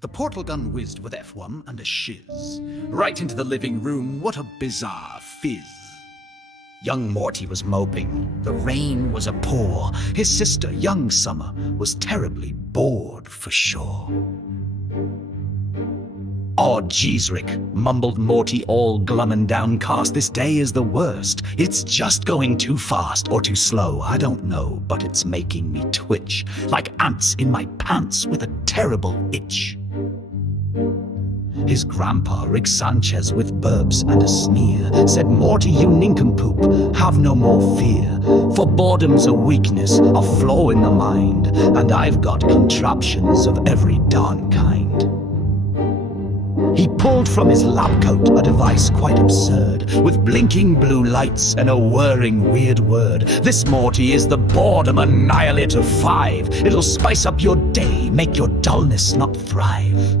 The portal gun whizzed with F1 and a shiz. Right into the living room, what a bizarre fizz. Young Morty was moping. The rain was a pour. His sister, young Summer, was terribly bored for sure. "Aw, geez, Rick," mumbled Morty, all glum and downcast. "This day is the worst. It's just going too fast or too slow. I don't know, but it's making me twitch like ants in my pants with a terrible itch." His grandpa, Rick Sanchez, with burps and a sneer, said, "Morty, you nincompoop, have no more fear. For boredom's a weakness, a flaw in the mind, and I've got contraptions of every darn kind." He pulled from his lab coat a device quite absurd, with blinking blue lights and a whirring weird word. "This, Morty, is the Boredom Annihilator 5. It'll spice up your day, make your dullness not thrive."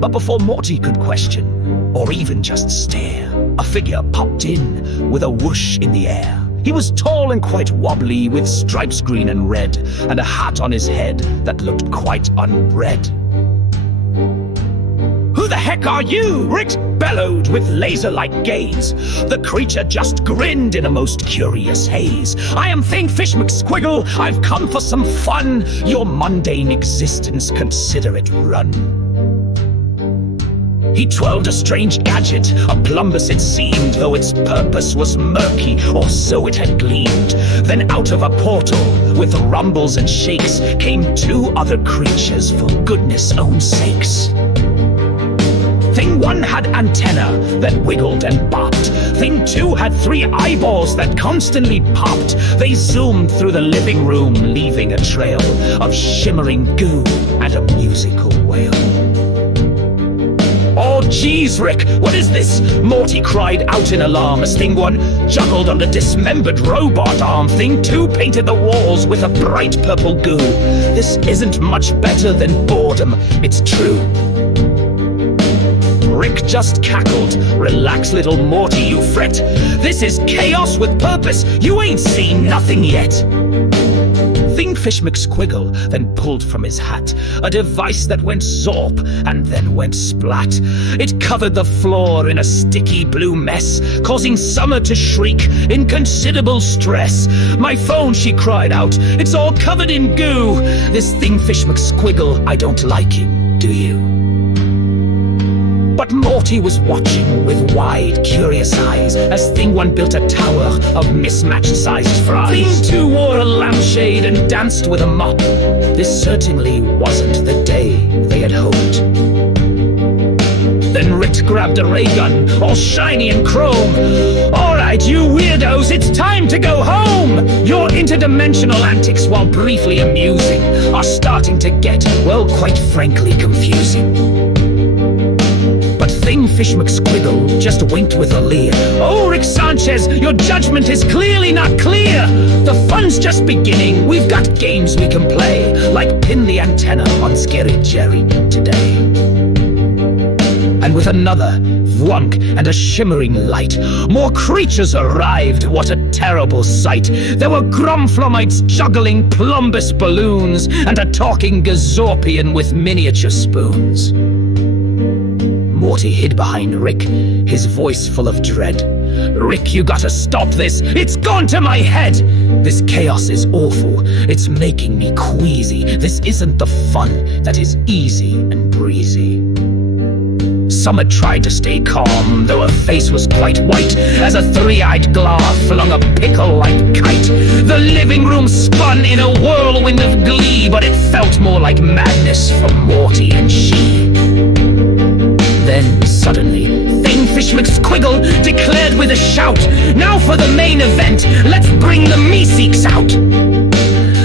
But before Morty could question, or even just stare, a figure popped in with a whoosh in the air. He was tall and quite wobbly, with stripes green and red, and a hat on his head that looked quite unbred. "Who the heck are you?" Rick bellowed with laser-like gaze. The creature just grinned in a most curious haze. "I am Fish McSquiggle. I've come for some fun. Your mundane existence, consider it run." He twirled a strange gadget, a plumbus it seemed, though its purpose was murky, or so it had gleamed. Then out of a portal, with rumbles and shakes, came two other creatures, for goodness own sakes. Thing 1 had antenna that wiggled and bopped. Thing 2 had 3 eyeballs that constantly popped. They zoomed through the living room, leaving a trail of shimmering goo and a musical wail. "Oh, geez, Rick, what is this?" Morty cried out in alarm as Thing 1 juggled on the dismembered robot arm. Thing 2 painted the walls with a bright purple goo. "This isn't much better than boredom, it's true." Rick just cackled. "Relax, little Morty, you fret. This is chaos with purpose. You ain't seen nothing yet." Fish McSquiggle then pulled from his hat a device that went zorp and then went splat. It covered the floor in a sticky blue mess, causing Summer to shriek in considerable stress. "My phone," she cried out, "it's all covered in goo. This Fish McSquiggle, I don't like him, do you?" But Morty was watching with wide, curious eyes as Thing 1 built a tower of mismatched-sized fries. Thing 2 wore a lampshade and danced with a mop. This certainly wasn't the day they had hoped. Then Rick grabbed a ray gun, all shiny and chrome. "All right, you weirdos, it's time to go home. Your interdimensional antics, while briefly amusing, are starting to get, well, quite frankly, confusing." But Fish McSquiggle just winked with a leer. "Oh, Rick Sanchez, your judgment is clearly not clear. The fun's just beginning. We've got games we can play, like pin the antenna on Scary Jerry today." And with another thwunk and a shimmering light, more creatures arrived. What a terrible sight. There were Gromflomites juggling plumbus balloons, and a talking Gazorpian with miniature spoons. Morty hid behind Rick, his voice full of dread. "Rick, you gotta stop this. It's gone to my head. This chaos is awful. It's making me queasy. This isn't the fun that is easy and breezy." Summer tried to stay calm, though her face was quite white, as a 3-eyed Glar flung a pickle-like kite. The living room spun in a whirlwind of glee, but it felt more like madness for Morty and she. Then, suddenly, Fish McSquiggle declared with a shout, "Now for the main event, let's bring the Meeseeks out!"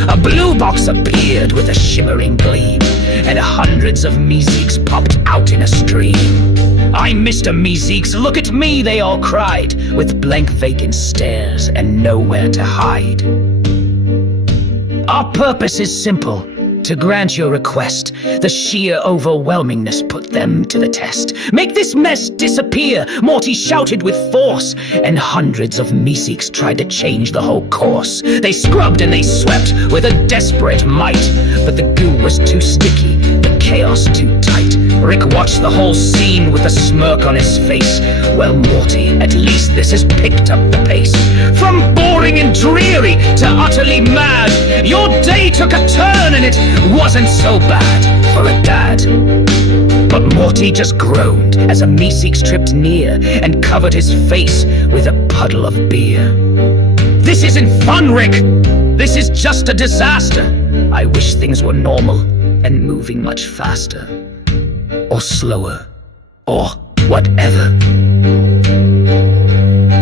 A blue box appeared with a shimmering gleam, and hundreds of Meeseeks popped out in a stream. "I'm Mr. Meeseeks, look at me," they all cried, with blank vacant stares and nowhere to hide. "Our purpose is simple, to grant your request." The sheer overwhelmingness put them to the test. "Make this mess disappear," Morty shouted with force, and hundreds of Meeseeks tried to change the whole course. They scrubbed and they swept with a desperate might, but the goo was too sticky, the chaos too tight. Rick watched the whole scene with a smirk on his face. Well, Morty, at least this has picked up the pace. From boring and dreary to utterly mad, your day took a turn and it wasn't so bad for a dad. But Morty just groaned as a Meeseeks tripped near and covered his face with a puddle of beer. This isn't fun, Rick! This is just a disaster. I wish things were normal and moving much faster. Or slower. Or whatever.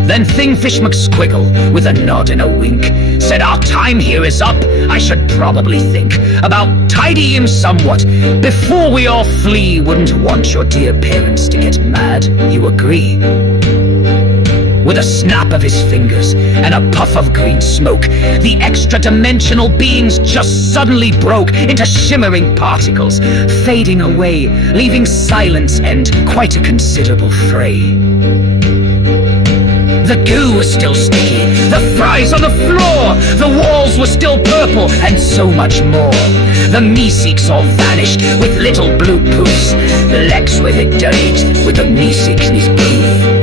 Then Thingfish McSquiggle, with a nod and a wink, said our time here is up. I should probably think about tidying somewhat before we all flee. Wouldn't want your dear parents to get mad, you agree? With a snap of his fingers and a puff of green smoke, the extra-dimensional beings just suddenly broke into shimmering particles, fading away, leaving silence and quite a considerable fray. The goo was still sticky, the fries on the floor, the walls were still purple, and so much more. The Meeseeks all vanished with little blue poofs. Lex with it dirtied with the Meeseeks in his booth.